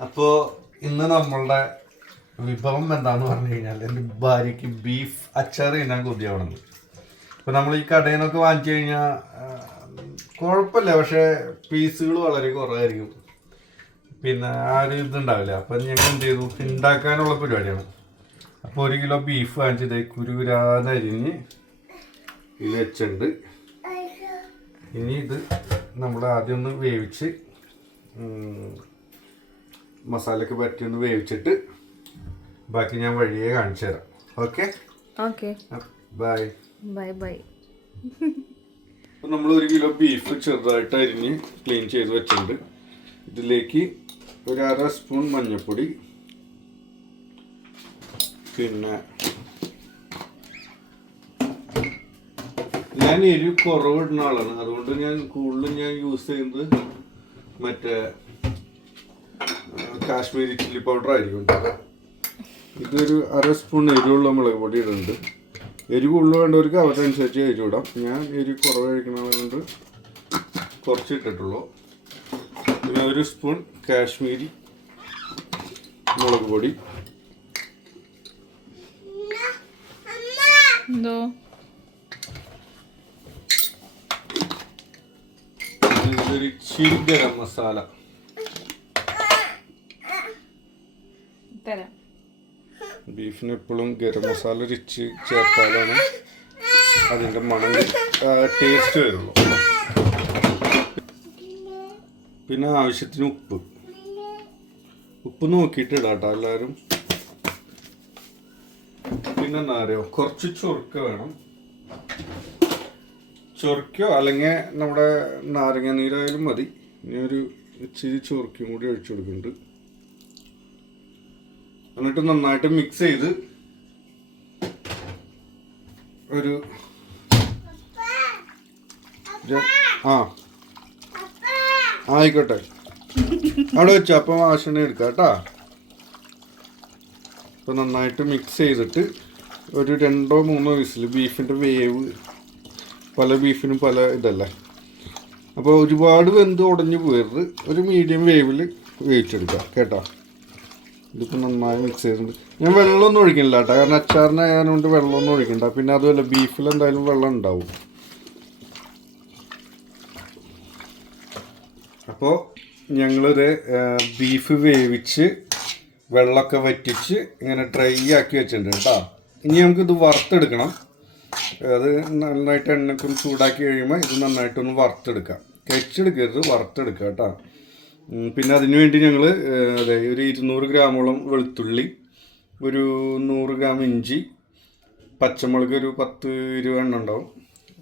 അപ്പോൾ ഇന്ന് നമ്മളുടെ വിഭവം എന്താന്ന് പറഞ്ഞു കഴിഞ്ഞാൽ എന്റെ ഭാര്യയ്ക്ക് ബീഫ് അച്ചാർ കഴിഞ്ഞാൽ കൊതിയാവണമെന്ന് അപ്പോൾ നമ്മൾ ഈ കടയിൽ നിന്നൊക്കെ വാങ്ങിച്ചു കഴിഞ്ഞാൽ കുഴപ്പമില്ല പക്ഷേ പീസുകൾ വളരെ കുറവായിരിക്കും. പിന്നെ ആ ഒരു ഇതുണ്ടാവില്ല. അപ്പം ഞങ്ങൾ എന്ത് ചെയ്തു? ഉണ്ടാക്കാനുള്ള പരിപാടിയാണ്. അപ്പോൾ ഒരു കിലോ ബീഫ് വാങ്ങിച്ചത് അരിഞ്ഞ് ഇത് വെച്ചിട്ടുണ്ട്. ഇനി ഇത് നമ്മൾ ആദ്യം ഒന്ന് വേവിച്ച് മസാലയൊക്കെ പറ്റി ഒന്ന് വേവിച്ചിട്ട് ബാക്കി ഞാൻ വഴിയെ കാണിച്ചു തരാം. Okay okay bye bye bye നമ്മൾ ഒരു കിലോ ബീഫ് ചെറുതായിട്ട് അരിഞ്ഞ് ക്ലീൻ ചെയ്ത് വെച്ചിട്ടുണ്ട്. ഇതിലേക്ക് ഒരു അര സ്പൂൺ മഞ്ഞൾപ്പൊടി പിന്നെ ഞാൻ എരിവ് കുറവിടുന്ന ആളാണ്. അതുകൊണ്ട് ഞാൻ കൂടുതലും ഞാൻ യൂസ് ചെയ്യുന്നത് മറ്റേ കാശ്മീരി ചില്ലി പൗഡർ ആയിരിക്കും. ഇതൊരു അര സ്പൂൺ എരിവുള്ള മുളക് പൊടി ഇടുന്നുണ്ട്. എരിവ് ഉള്ളു വേണ്ടവർക്ക് അവരനുസരിച്ച് എരിവ് ഇടാം. ഞാൻ എരിവ് കുറവ് കഴിക്കണതുകൊണ്ട് കുറച്ച് ഇട്ടിട്ടുള്ളൂ. പിന്നെ ഒരു സ്പൂൺ കാശ്മീരി മുളക് പൊടി. എന്തോ? ഇതൊരു ഇച്ചിരി ഗരം മസാല തരാം ബീഫിന് എപ്പോഴും ഗരം മസാല റിച്ച് ചേർത്താലാണ് അതിന്റെ മണം ടേസ്റ്റ് വരുള്ളൂ. പിന്നെ ആവശ്യത്തിന് ഉപ്പ്. ഉപ്പ് നോക്കിയിട്ട് ഇടാട്ടോ എല്ലാവരും. പിന്നെ എന്താ അറിയോ? കുറച്ച് ചൊറുക്ക വേണം. ചൊറുക്കോ അല്ലെങ്കിൽ നമ്മുടെ നാരങ്ങ നീരായാലും മതി. ഇനി ഒരു ഇച്ചിരി ചൊറുക്കും കൂടി ഒഴിച്ചു കൊടുക്കുന്നുണ്ട്. എന്നിട്ട് നന്നായിട്ട് മിക്സ് ചെയ്ത് ഒരു ആ. ആയിക്കോട്ടെ. അവിടെ വെച്ചു അപ്പം വാഷണ എടുക്കാം കേട്ടാ. അപ്പം നന്നായിട്ട് മിക്സ് ചെയ്തിട്ട് ഒരു രണ്ടോ മൂന്നോ വിസിൽ ബീഫിന്റെ വേവ് പല ബീഫിനും പല ഇതല്ലേ. അപ്പോൾ ഒരുപാട് വെന്ത് ഉടഞ്ഞു പോയരുത് ഒരു മീഡിയം വേവിൽ വേവിച്ചെടുക്കാം കേട്ടോ. ഇതിപ്പോൾ നന്നായി മിക്സ് ചെയ്തിട്ടുണ്ട്. ഞാൻ വെള്ളമൊന്നും ഒഴിക്കണില്ല കേട്ടോ കാരണം അച്ചാറിനായതുകൊണ്ട് വെള്ളമൊന്നും ഒഴിക്കണ്ട. പിന്നെ അതുപോലെ ബീഫിൽ എന്തായാലും വെള്ളം ഉണ്ടാവും. അപ്പോൾ ഞങ്ങളൊരു ബീഫ് വേവിച്ച് വെള്ളമൊക്കെ വറ്റിച്ച് ഇങ്ങനെ ഡ്രൈ ആക്കി വെച്ചിട്ടുണ്ട് കേട്ടോ ഇനി നമുക്ക് ഇത് വറുത്തെടുക്കണം. അത് നന്നായിട്ട് എണ്ണക്കും ചൂടാക്കി കഴിയുമ്പോൾ ഇത് നന്നായിട്ടൊന്ന് വറുത്തെടുക്കാം. കെച്ചെടുക്കരുത് വറുത്തെടുക്കാം കേട്ടോ പിന്നെ അതിന് വേണ്ടി ഞങ്ങൾ അതെ ഒരു ഇരുന്നൂറ് ഗ്രാമോളം വെളുത്തുള്ളി ഒരു നൂറ് ഗ്രാം ഇഞ്ചി പച്ചമുളക് ഒരു പത്ത് ഇരുപത് എണ്ണം ഉണ്ടാവും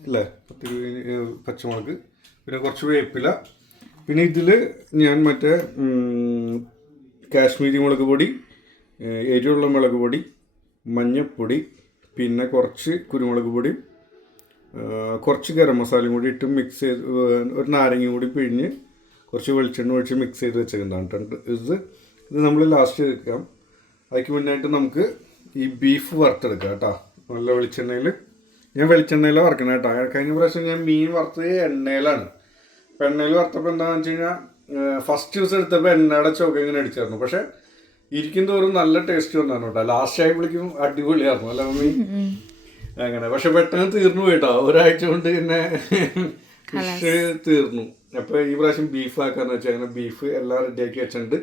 അല്ലേ? പത്ത് ഇരുപത് പച്ചമുളക് പിന്നെ കുറച്ച് വേപ്പില പിന്നെ ഇതിൽ ഞാൻ മറ്റേ കാശ്മീരി മുളക് പൊടി എരിവുള്ള മുളക് പൊടി മഞ്ഞൾപ്പൊടി പിന്നെ കുറച്ച് കുരുമുളക് പൊടി കുറച്ച് ഗരം മസാലയും കൂടി ഇട്ട് മിക്സ് ചെയ്ത് ഒരു നാരങ്ങയും കൂടി പിഴിഞ്ഞ് കുറച്ച് വെളിച്ചെണ്ണ ഒഴിച്ച് മിക്സ് ചെയ്ത് വെച്ചിട്ടുണ്ടായിട്ടുണ്ട് ഇത് ഇത് നമ്മൾ ലാസ്റ്റ് എടുക്കാം അതിക്ക് മുന്നായിട്ട് നമുക്ക് ഈ ബീഫ് വറുത്തെടുക്കാം കേട്ടോ. നല്ല വെളിച്ചെണ്ണയിൽ ഞാൻ വെളിച്ചെണ്ണയിലാണ് വറക്കണം കേട്ടോ. കഴിഞ്ഞ പ്രാവശ്യം ഞാൻ മീൻ വറുത്തത് എണ്ണയിലാണ്. അപ്പം എണ്ണയിൽ വറുത്തപ്പോൾ എന്താണെന്ന് വെച്ച് കഴിഞ്ഞാൽ ഫസ്റ്റ് ദിവസം എടുത്തപ്പോൾ എണ്ണയുടെ ചോക്ക ഇങ്ങനെ അടിച്ചായിരുന്നു. പക്ഷേ ഇരിക്കും തോറും നല്ല ടേസ്റ്റ് വന്നാണ് കേട്ടോ. ലാസ്റ്റ് ആയപ്പോഴേക്കും അടിപൊളിയായിരുന്നു. അല്ല മമ്മി? അങ്ങനെ. പക്ഷെ പെട്ടെന്ന് തീർന്നു പോയിട്ടോ ഒരാഴ്ച കൊണ്ട് പിന്നെ ഫിഷ് തീർന്നു. അപ്പൊ ഈ പ്രാവശ്യം ബീഫ് ആക്കാന്ന് വെച്ചാൽ അങ്ങനെ ബീഫ് എല്ലാം റെഡിയാക്കി വെച്ചിട്ടുണ്ട്.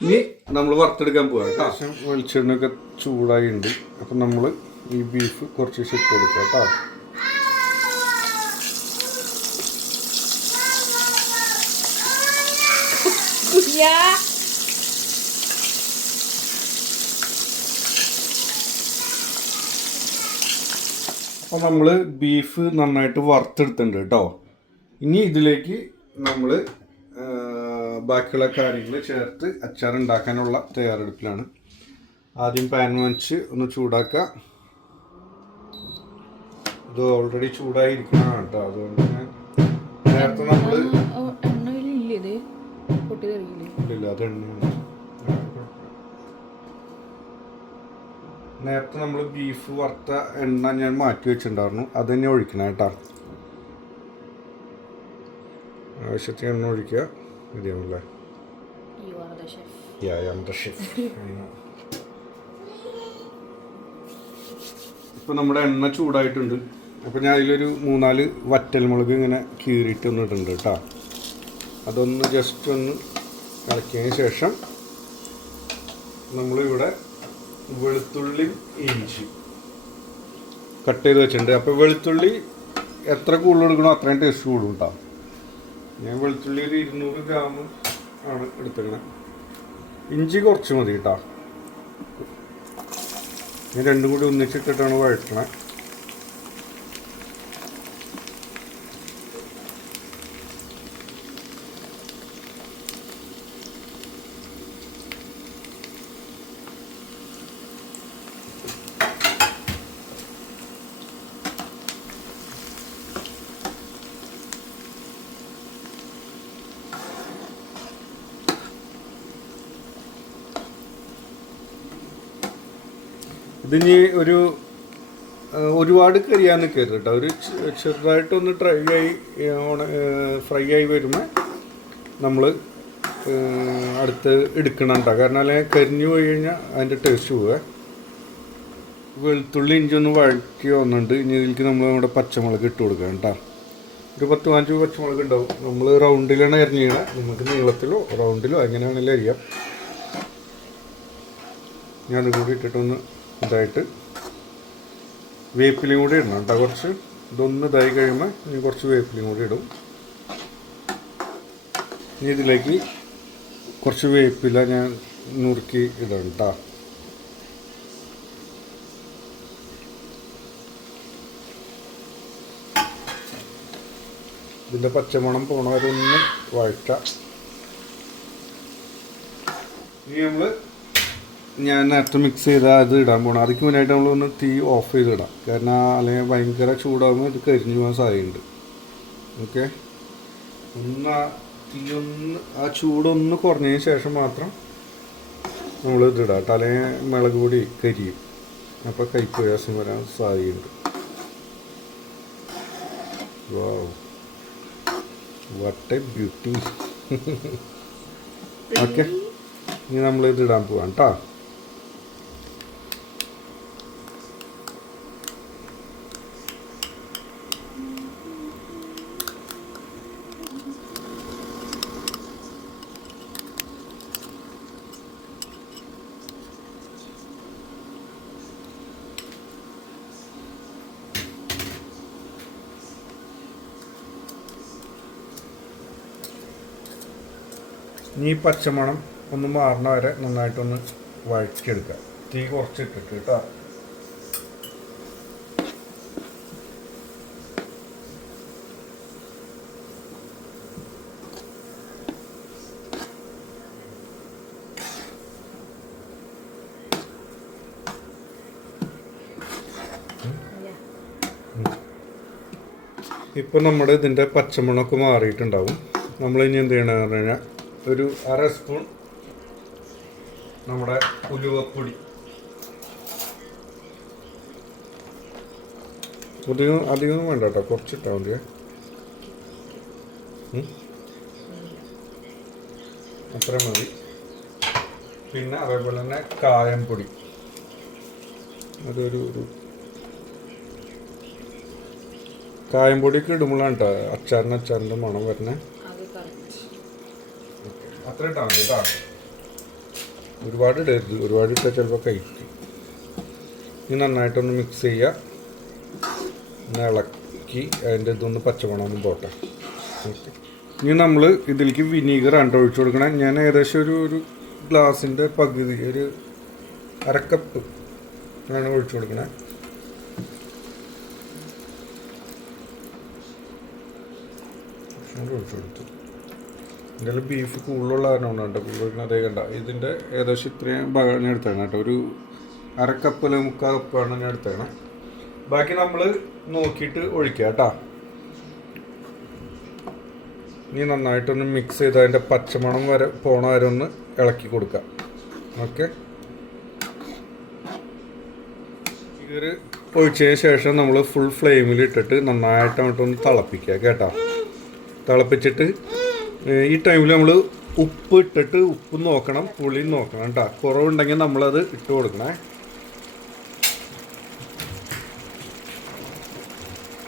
ഇനി നമ്മൾ വറുത്തെടുക്കാൻ പോവാം കേട്ടോ. വെളിച്ചെണ്ണയൊക്കെ ചൂടായി ഉണ്ട് അപ്പൊ നമ്മൾ ഈ ബീഫ് കുറച്ച് ഇട്ട് കൊടുക്കാം കേട്ടോ. അപ്പോൾ നമ്മൾ ബീഫ് നന്നായിട്ട് വറുത്തെടുത്തിട്ടുണ്ട് കേട്ടോ. ഇനി ഇതിലേക്ക് നമ്മൾ ബാക്കിയുള്ള കാര്യങ്ങൾ ചേർത്ത് അച്ചാർ ഉണ്ടാക്കാനുള്ള തയ്യാറെടുപ്പിലാണ്. ആദ്യം പാൻ വാങ്ങിച്ച് ഒന്ന് ചൂടാക്കുക. ഇത് ഓൾറെഡി ചൂടായിരിക്കണം കേട്ടോ അതുകൊണ്ട് ഞാൻ നേരത്തെ നമ്മൾ ഇല്ല അത് എണ്ണയാണ്. നേരത്തെ നമ്മൾ ബീഫ് വറുത്ത എണ്ണ ഞാൻ മാറ്റി വെച്ചിട്ടുണ്ടായിരുന്നു. അത് തന്നെ ഒഴിക്കണം കേട്ടോ ആവശ്യത്തിന് എണ്ണ ഒഴിക്കുക. മതിയാവില്ലേ യു ആർ ദ ഷെഫ് ഇപ്പൊ നമ്മുടെ എണ്ണ ചൂടായിട്ടുണ്ട്. അപ്പോൾ ഞാൻ അതിലൊരു മൂന്നാൽ വറ്റൽമുളക് ഇങ്ങനെ കീറിയിട്ട് ഒന്ന് ഇടുന്നുണ്ട് കേട്ടോ. അതൊന്ന് ജസ്റ്റ് ഒന്ന് ഇളക്കിയതിന് ശേഷം നമ്മളിവിടെ വെളുത്തുള്ളി ഇഞ്ചി കട്ട് ചെയ്ത് വെച്ചിട്ടുണ്ട്. അപ്പോൾ വെളുത്തുള്ളി എത്ര കൂടുതൽ എടുക്കണോ അത്രയും ടേസ്റ്റ് കൂടും കേട്ടോ. ഞാൻ വെളുത്തുള്ളി ഒരു ഇരുന്നൂറ് ഗ്രാം ആണ് എടുത്തേക്കണേ ഇഞ്ചി കുറച്ച് മതി കേട്ടോ ഞാൻ രണ്ടും കൂടി ഒന്നിച്ചിട്ടിട്ടാണ് വഴറ്റണേ. ഇതിനി ഒരു ഒരുപാട് കരിയാൻ നിൽക്കരുത് കേട്ടോ ഒരു ചെറുതായിട്ടൊന്ന് ഡ്രൈ ആയി ഫ്രൈ ആയി വരുമ്പോൾ നമ്മൾ അടുത്ത് എടുക്കണം കേട്ടോ കാരണം അല്ലെങ്കിൽ കരിഞ്ഞു പോയി കഴിഞ്ഞാൽ അതിന്റെ ടേസ്റ്റ് പോവുക വെളുത്തുള്ളി ഇഞ്ചി ഒന്ന് വഴറ്റി വന്നിട്ടുണ്ട് ഇനി ഇതിലേക്ക് നമ്മൾ നമ്മുടെ പച്ചമുളക് ഇട്ട് കൊടുക്കാം കേട്ടോ ഒരു പത്ത് പതിനഞ്ച് പച്ചമുളക് ഉണ്ടാവും നമ്മൾ റൗണ്ടിലാണ് അരിഞ്ഞത് നമുക്ക് നീളത്തിലോ റൗണ്ടിലോ എങ്ങനെയാണെങ്കിലും അറിയാം അതും കൂടി ഇട്ടിട്ടൊന്ന് ഇതായിട്ട് വേപ്പിലയും കൂടി ഇടണം കേട്ടോ. കുറച്ച് ഇതൊന്ന് ഇതായി കഴിയുമ്പോൾ ഇനി കുറച്ച് വേപ്പിലയും കൂടി ഇടും. ഇനി ഇതിലേക്ക് കുറച്ച് വേപ്പില ഞാൻ നുറുക്കി ഇടണം കേട്ടോ. ഇതിന്റെ പച്ചമണം പോണവരൊന്ന് വഴറ്റാം. ഇനി നമ്മൾ ഞാൻ നേരത്തെ മിക്സ് ചെയ്ത അത് ഇടാൻ പോകണം അതിക്ക് മുന്നായിട്ട് നമ്മൾ ഒന്ന് തീ ഓഫ് ചെയ്ത് ഇടാം. കാരണം അല്ലെങ്കിൽ ഭയങ്കര ചൂടാകുമ്പോൾ ഇത് കരിഞ്ഞു പോകാൻ സാധ്യതയുണ്ട്. ഓക്കെ ഒന്ന് തീ ഒന്ന് ആ ചൂടൊന്ന് കുറഞ്ഞതിന് ശേഷം മാത്രം നമ്മൾ ഇത് ഇടാം കേട്ടോ. അല്ലെങ്കിൽ മുളക് പൊടി കരിയും. അപ്പോൾ കൈക്ക് വ്യാസം വരാൻ സാധ്യതയുണ്ട്. Wow what a beauty okay ഇനി നമ്മൾ ഇത് ഇടാൻ പോവാം കേട്ടോ. ഇനി ഈ പച്ചമണം ഒന്ന് മാറണ വരെ നന്നായിട്ടൊന്ന് വഴച്ചെടുക്കുക തീ കുറച്ച് കുറച്ചിട്ടിട്ട് കേട്ടോ. ഇപ്പം നമ്മുടെ ഇതിന്റെ പച്ചമണമൊക്കെ മാറിയിട്ടുണ്ടാവും. നമ്മൾ ഇനി എന്ത് ചെയ്യണമെന്ന് പറഞ്ഞു കഴിഞ്ഞാൽ ഒരു അര സ്പൂൺ നമ്മുടെ ഉലുവപ്പൊടി. അധികം അധികം വേണ്ട കേട്ടോ. കുറച്ചിട്ടാൽ മതി. അത്ര മതി. പിന്നെ അതേപോലെ തന്നെ കായം പൊടി അതൊരു ഒരു കായം പൊടിയൊക്കെ ഇടുമ്പോഴാണ് കേട്ടോ അച്ചാറിന് അച്ചാറിന്റെ മണം വരുന്നത്. ഒരുപാട് ഇടരുത്. ഒരുപാട് ഇട്ടാൽ ചിലപ്പോൾ കഴിക്കും. ഇനി നന്നായിട്ടൊന്ന് മിക്സ് ചെയ്യുക ഒന്ന് ഇളക്കി അതിന്റെ ഇതൊന്ന് പച്ചമണം പോട്ടെ. ഓക്കെ. ഇനി നമ്മൾ ഇതിലേക്ക് വിനീഗർ ഒഴിച്ചു കൊടുക്കണം. ഞാൻ ഏകദേശം ഒരു ഒരു ഗ്ലാസിന്റെ പകുതി ഒരു അരക്കപ്പ് ആണ് ഒഴിച്ചു കൊടുക്കണേ. ഒഴിച്ചു കൊടുത്തു. ഇതിൽ ബീഫ് കൂടുതലുള്ള കാരണമാണ് കേട്ടോ. കൂടുതൽ അതേ കണ്ട. ഇതിന്റെ ഏകദേശം ഇത്രയും ഭാഗം ഞാൻ എടുത്തേക്കണം കേട്ടോ. ഒരു അര കപ്പ് അല്ലെങ്കിൽ മുക്കാൽ കപ്പാണ് ഞാൻ എടുത്തേക്കണം. ബാക്കി നമ്മൾ നോക്കിയിട്ട് ഒഴിക്കുക കേട്ടോ. ഇനി നന്നായിട്ടൊന്ന് മിക്സ് ചെയ്ത് അതിന്റെ പച്ചമണം വരെ പോണ വരെ ഒന്ന് ഇളക്കി കൊടുക്കുക ഓക്കെ ഇത് ഒഴിച്ചതിന് ശേഷം നമ്മൾ ഫുൾ ഫ്ലെയിമിൽ ഇട്ടിട്ട് നന്നായിട്ട് അങ്ങോട്ടൊന്ന് തിളപ്പിക്കുക കേട്ടോ. തിളപ്പിച്ചിട്ട് ഈ ടൈമിൽ നമ്മൾ ഉപ്പ് ഇട്ടിട്ട് ഉപ്പ് നോക്കണം പുളി നോക്കണം കേട്ടോ. കുറവുണ്ടെങ്കിൽ നമ്മളത് ഇട്ട് കൊടുക്കണേ.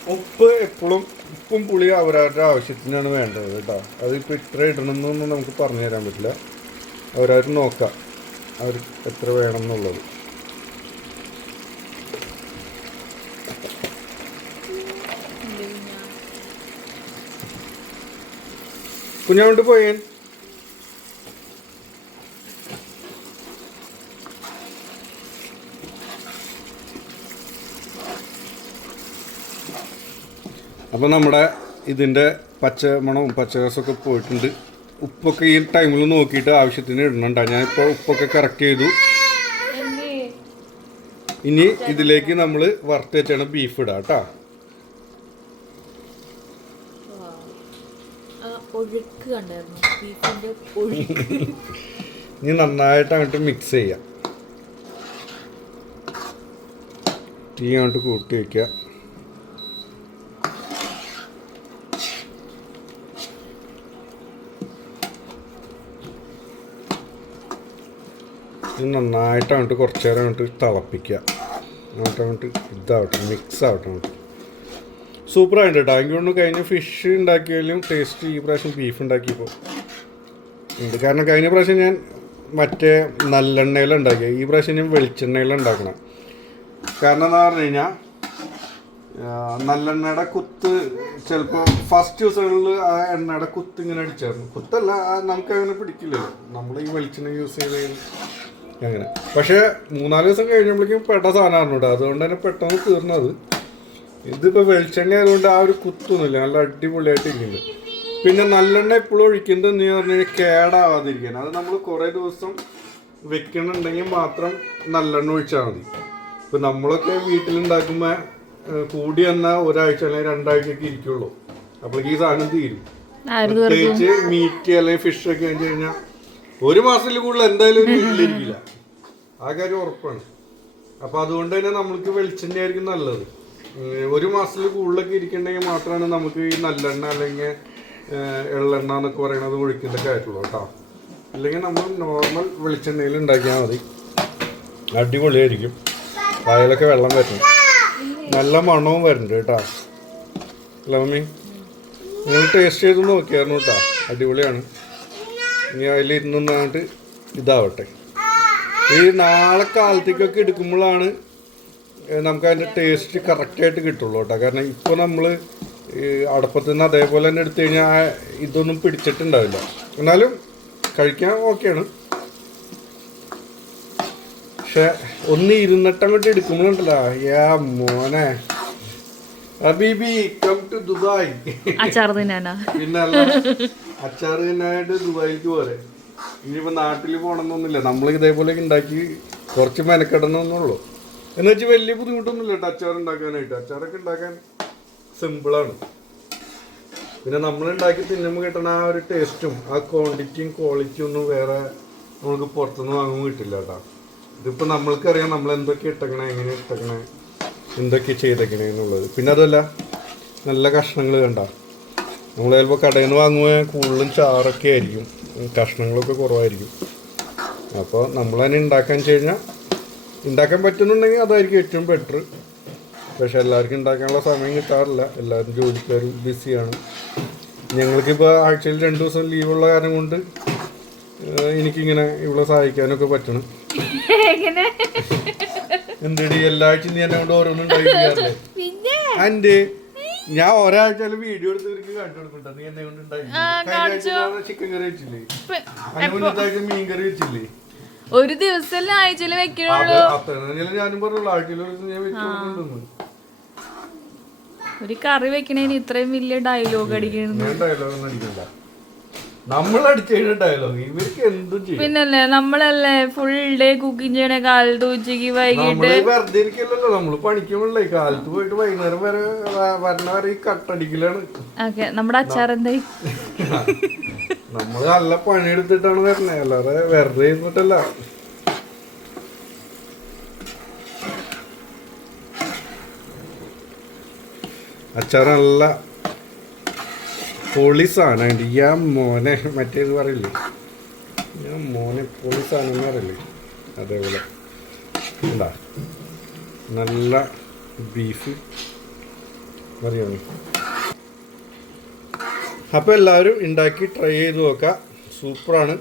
ഉപ്പ് എപ്പോഴും ഉപ്പും പുളി അവരവരുടെ ആവശ്യത്തിനാണ് വേണ്ടത് കേട്ടോ. അതിപ്പോൾ ഇത്ര ഇടണമെന്നൊന്നും നമുക്ക് പറഞ്ഞു തരാൻ പറ്റില്ല. അവരവർ നോക്കാം. അവർ എത്ര വേണം എന്നുള്ളത്. കുഞ്ഞാണ്ട് പോയ. അപ്പോൾ നമ്മുടെ ഇതിന്റെ പച്ച മണവും പച്ചരസമൊക്കെ പോയിട്ടുണ്ട്. ഉപ്പൊക്കെ ഈ ടൈമിൽ നോക്കിയിട്ട് ആവശ്യത്തിന് ഇടണണ്ട. ഞാനിപ്പോൾ ഉപ്പൊക്കെ കറക്റ്റ് ചെയ്തു. ഇനി ഇതിലേക്ക് നമ്മൾ വറുത്ത് വെച്ചാണ് ബീഫ് ഇടാം കേട്ടോ. ഒഴുക്ക് കണ്ടായിരുന്നു. ഇനി നന്നായിട്ട് അങ്ങോട്ട് മിക്സ് ചെയ്യാം. തീ അങ്ങോട്ട് കൂട്ടി വയ്ക്കുക നന്നായിട്ട് അങ്ങോട്ട് കുറച്ച് നേരം അങ്ങോട്ട് തിളപ്പിക്കുക. അങ്ങോട്ട് അങ്ങോട്ട് ഇതാവട്ടെ മിക്സ് ആവട്ടെ അങ്ങോട്ട്. സൂപ്പറായിട്ട് കേട്ടോ എനിക്ക് തോന്നുന്നു കഴിഞ്ഞ ഫിഷ് ഉണ്ടാക്കിയാലും ടേസ്റ്റ് ഈ പ്രാവശ്യം ബീഫ് ഉണ്ടാക്കിയപ്പോൾ ഉണ്ട്. കാരണം കഴിഞ്ഞ പ്രാവശ്യം ഞാൻ മറ്റേ നല്ലെണ്ണയിൽ ഉണ്ടാക്കിയത് ഈ പ്രാവശ്യം ഞാൻ വെളിച്ചെണ്ണയിൽ ഉണ്ടാക്കണം. കാരണം എന്താ പറഞ്ഞു കഴിഞ്ഞാൽ നല്ലെണ്ണയുടെ കുത്ത് ചിലപ്പോൾ ഫസ്റ്റ് ദിവസങ്ങളിൽ ആ എണ്ണയുടെ കുത്ത് ഇങ്ങനെ അടിച്ചായിരുന്നു. കുത്തല്ല നമുക്ക് അങ്ങനെ പിടിക്കില്ലല്ലോ. നമ്മൾ ഈ വെളിച്ചെണ്ണ യൂസ് ചെയ്ത് അങ്ങനെ. പക്ഷേ മൂന്നാൽ ദിവസം കഴിഞ്ഞപ്പോഴേക്കും പെട്ട സാധനമായിരുന്നു കേട്ടോ അതുകൊണ്ട് തന്നെ പെട്ടെന്ന് തീർന്നത്. ഇതിപ്പോൾ വെളിച്ചെണ്ണ ആയതുകൊണ്ട് ആ ഒരു കുത്തൊന്നുമില്ല. നല്ല അടിപൊളിയായിട്ട് ഇരിക്കുന്നത് പിന്നെ നല്ലെണ്ണ എപ്പോഴും ഒഴിക്കുന്നത് എന്ന് പറഞ്ഞു കഴിഞ്ഞാൽ കേടാവാതിരിക്കാൻ. അത് നമ്മൾ കുറേ ദിവസം വെക്കണുണ്ടെങ്കിൽ മാത്രം നല്ലെണ്ണ ഒഴിച്ചാൽ മതി. ഇപ്പം നമ്മളൊക്കെ വീട്ടിലുണ്ടാക്കുമ്പോൾ കൂടി വന്നാൽ ഒരാഴ്ച അല്ലെങ്കിൽ രണ്ടാഴ്ചയൊക്കെ ഇരിക്കുള്ളൂ. അപ്പോഴേക്ക് ഈ സാധനം തീരും. പ്രത്യേകിച്ച് മീറ്റ് അല്ലെങ്കിൽ ഫിഷ് ഒക്കെ വെച്ച് കഴിഞ്ഞാൽ ഒരു മാസത്തിൽ കൂടുതൽ എന്തായാലും ഒരു വീട്ടിലിരിക്കില്ല ആ കാര്യം ഉറപ്പാണ്. അപ്പൊ അതുകൊണ്ട് തന്നെ നമ്മൾക്ക് വെളിച്ചെണ്ണ ആയിരിക്കും നല്ലത്. ഒരു മാസത്തിൽ കൂടുതലൊക്കെ ഇരിക്കണമെങ്കിൽ മാത്രമാണ് നമുക്ക് ഈ നല്ലെണ്ണ അല്ലെങ്കിൽ എള്ളെണ്ണ എന്നൊക്കെ പറയുന്നത് ഒഴിക്കേണ്ട കാര്യമുള്ളൂ കേട്ടോ. അല്ലെങ്കിൽ നമ്മൾ നോർമൽ വെളിച്ചെണ്ണയിൽ ഉണ്ടാക്കിയാൽ മതി. അടിപൊളിയായിരിക്കും. അതിലൊക്കെ വെള്ളം വരണം നല്ല മണവും വരുന്നുണ്ട് കേട്ടോ. അല്ല മമ്മി? നിങ്ങൾ ടേസ്റ്റ് ചെയ്ത് നോക്കിയായിരുന്നു കേട്ടോ. അടിപൊളിയാണ്. ഇനി അതിലിരുന്നൊന്നായിട്ട് ഇതാവട്ടെ. ഈ നാളെ കാലത്തേക്കൊക്കെ എടുക്കുമ്പോഴാണ് നമുക്ക് അതിന്റെ ടേസ്റ്റ് കറക്റ്റായിട്ട് കിട്ടുള്ളൂ കേട്ടോ. കാരണം ഇപ്പോൾ നമ്മൾ ഈ നിന്ന് അതേപോലെ തന്നെ എടുത്തു കഴിഞ്ഞാൽ ഇതൊന്നും പിടിച്ചിട്ടുണ്ടാവില്ല. എന്നാലും കഴിക്കാൻ ഓക്കെയാണ്. പക്ഷെ ഒന്ന് ഇരുന്നിട്ട് അങ്ങോട്ട് എടുക്കുമ്പോഴുണ്ടല്ലോ യാ മോനെ. ഹബീബി കം ടു ദുബായ്. അച്ചാർ തിന്നാനാ? പിന്നല്ല അച്ചാർ അച്ചാറ് തന്നെയായിട്ട് ദുബായിലേക്ക് പോരെ. ഇനിയിപ്പോ നാട്ടിൽ പോകണമെന്നൊന്നുമില്ല. നമ്മൾ ഇതേപോലെ ഉണ്ടാക്കി കുറച്ച് മെനക്കെടണമെന്നുള്ളൂ. എന്ന് വെച്ചാൽ വലിയ ബുദ്ധിമുട്ടൊന്നുമില്ല കേട്ടോ അച്ചാർ ഉണ്ടാക്കാനായിട്ട്. അച്ചാറൊക്കെ ഉണ്ടാക്കാൻ സിമ്പിളാണ് പിന്നെ നമ്മൾ ഉണ്ടാക്കി തിന്നുമ്പോൾ കിട്ടണ ആ ഒരു ടേസ്റ്റും ആ ക്വാണ്ടിറ്റിയും ക്വാളിറ്റിയും ഒന്നും വേറെ നമുക്ക് പുറത്തുനിന്ന് വാങ്ങുമ്പോൾ കിട്ടില്ല കേട്ടോ ഇതിപ്പോൾ നമ്മൾക്കറിയാം നമ്മൾ എന്തൊക്കെ ഇട്ടക്കണേ എങ്ങനെ ഇട്ടക്കണേ എന്തൊക്കെ ചെയ്തേക്കണേ എന്നുള്ളത്. പിന്നെ അതല്ല നല്ല കഷ്ണങ്ങൾ കണ്ട. നമ്മൾ ചിലപ്പോൾ കടയിൽ നിന്ന് വാങ്ങുമ്പോൾ കൂടുതലും ചാറൊക്കെ ആയിരിക്കും. കഷ്ണങ്ങളൊക്കെ കുറവായിരിക്കും. അപ്പോൾ നമ്മൾ തന്നെ ഉണ്ടാക്കാൻ കഴിഞ്ഞാൽ ഉണ്ടാക്കാൻ പറ്റുന്നുണ്ടെങ്കിൽ അതായിരിക്കും ഏറ്റവും ബെറ്റർ പക്ഷെ എല്ലാവർക്കും ഉണ്ടാക്കാനുള്ള സമയം കിട്ടാറില്ല. എല്ലാവരും ജോലിക്കാരും ബിസിയാണ്. ഞങ്ങൾക്കിപ്പോൾ ആഴ്ചയിൽ രണ്ട് ദിവസം ലീവുള്ള കാരണം കൊണ്ട് എനിക്കിങ്ങനെ ഇവിടെ സഹായിക്കാനൊക്കെ പറ്റണം. എന്തടി എല്ലാ ആഴ്ചയും നീ എന്നെ കൊണ്ട് ഓരോന്നും ആൻഡ് ഞാൻ ഒരാഴ്ച വീഡിയോ എടുത്ത് ഇവർക്ക് കാണിച്ചു നീ എന്നെ കൊണ്ട് ഉണ്ടാക്കി. ചിക്കൻ കറി വെച്ചില്ലേ? അതിന് മുന്നത്തെ ആഴ്ച മീൻ കറി വെച്ചില്ലേ? ഒരു ദിവസം ആഴ്ചയിൽ വെക്കണുള്ളൂ. ഒരു കറി വെക്കണേന് ഇത്രയും വലിയ ഡയലോഗ് അടിക്കണ്ട നമ്മൾ ഡയലോഗ് ഇവർക്ക് എന്തും ചെയ്യും. പിന്നല്ലേ നമ്മളല്ലേ ഫുൾ ഡേ കുക്കിംഗ് ചെയ്യണ കാലത്ത് ഉച്ചയ്ക്ക് വൈകിട്ട്. വെറുതെ നമ്മൾ പണിക്കുമ്പോഴേ കാലത്ത് പോയിട്ട് വൈകുന്നേരം വരെ വരണ വരെ ഈ കട്ടടിക്കലാണ്. ഓക്കെ നമ്മുടെ അച്ചാർ എന്തായി? നമ്മൾ നല്ല പണിയെടുത്തിട്ടാണ് വരണേ അല്ലാതെ വെറുതെ ഇരുന്നിട്ടല്ല. അച്ചാർ നല്ല പൊളി സാധനമുണ്ട് ഈ മോനെ മറ്റേത് പറയില്ലേ? ഞാൻ മോനെ പൊളി പറയില്ലേ? അതേപോലെ. എന്താ നല്ല ബീഫ് അറിയാമോ അപ്പോൾ എല്ലാവരും ഉണ്ടാക്കി ട്രൈ ചെയ്ത് നോക്കുക സൂപ്പറാണ്.